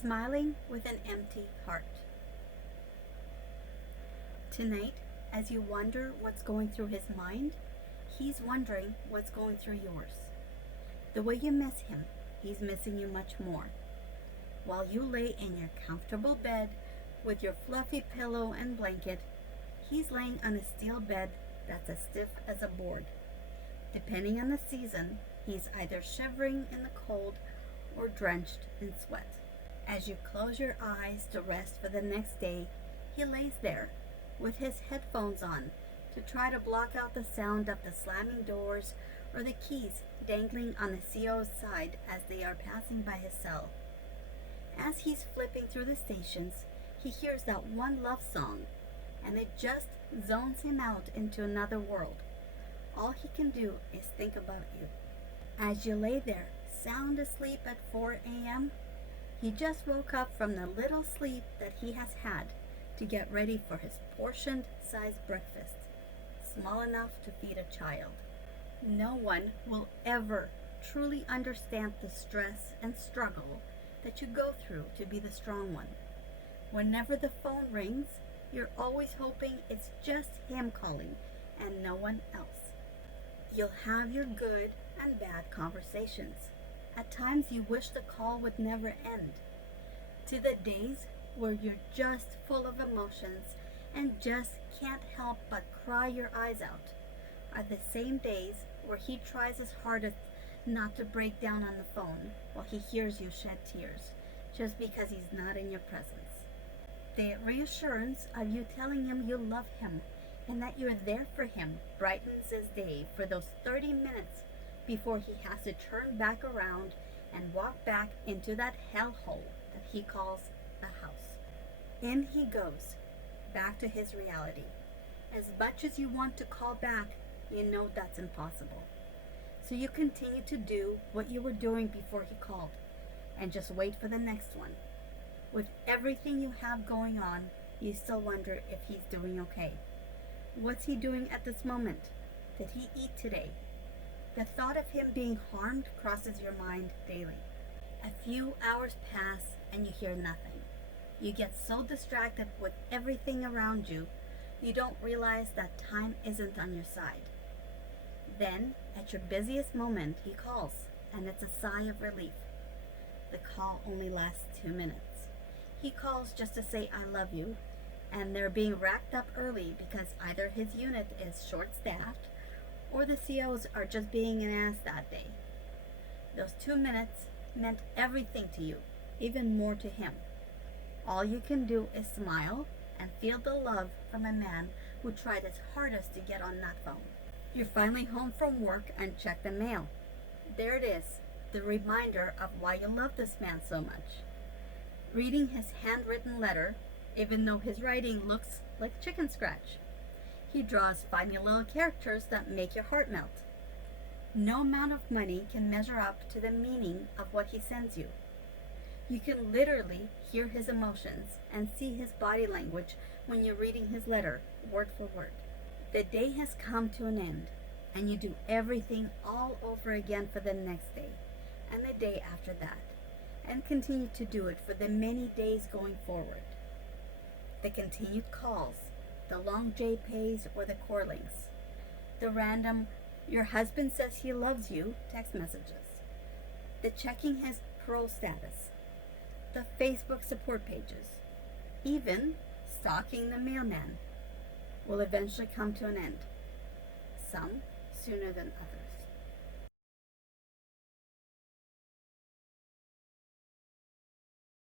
Smiling with an empty heart. Tonight, as you wonder what's going through his mind, he's wondering what's going through yours. The way you miss him, he's missing you much more. While you lay in your comfortable bed with your fluffy pillow and blanket, he's laying on a steel bed that's as stiff as a board. Depending on the season, he's either shivering in the cold or drenched in sweat. As you close your eyes to rest for the next day, he lays there with his headphones on to try to block out the sound of the slamming doors or the keys dangling on the CO's side as they are passing by his cell. As he's flipping through the stations, he hears that one love song, and it just zones him out into another world. All he can do is think about you. As you lay there, sound asleep at 4 a.m., he just woke up from the little sleep that he has had to get ready for his portioned-sized breakfast, small enough to feed a child. No one will ever truly understand the stress and struggle that you go through to be the strong one. Whenever the phone rings, you're always hoping it's just him calling and no one else. You'll have your good and bad conversations. At times you wish the call would never end. To the days where you're just full of emotions and just can't help but cry your eyes out are the same days where he tries his hardest not to break down on the phone while he hears you shed tears just because he's not in your presence. The reassurance of you telling him you love him and that you're there for him brightens his day for those 30 minutes before he has to turn back around and walk back into that hellhole that he calls the house. In he goes, back to his reality. As much as you want to call back, you know that's impossible. So you continue to do what you were doing before he called, and just wait for the next one. With everything you have going on, you still wonder if he's doing okay. What's he doing at this moment? Did he eat today? The thought of him being harmed crosses your mind daily. A few hours pass and you hear nothing. You get so distracted with everything around you, you don't realize that time isn't on your side. Then, at your busiest moment, he calls, and it's a sigh of relief. The call only lasts 2 minutes. He calls just to say, "I love you," and they're being racked up early because either his unit is short-staffed or the COs are just being an ass that day. Those 2 minutes meant everything to you, even more to him. All you can do is smile and feel the love from a man who tried his hardest to get on that phone. You're finally home from work and check the mail. There it is, the reminder of why you love this man so much. Reading his handwritten letter, even though his writing looks like chicken scratch. He draws funny little characters that make your heart melt. No amount of money can measure up to the meaning of what he sends you. You can literally hear his emotions and see his body language when you're reading his letter, word for word. The day has come to an end, and you do everything all over again for the next day, and the day after that, and continue to do it for the many days going forward. The continued calls, the long JPays or the Corlings, the random "your husband says he loves you" text messages, the checking his parole status, the Facebook support pages, even stalking the mailman will eventually come to an end, some sooner than others.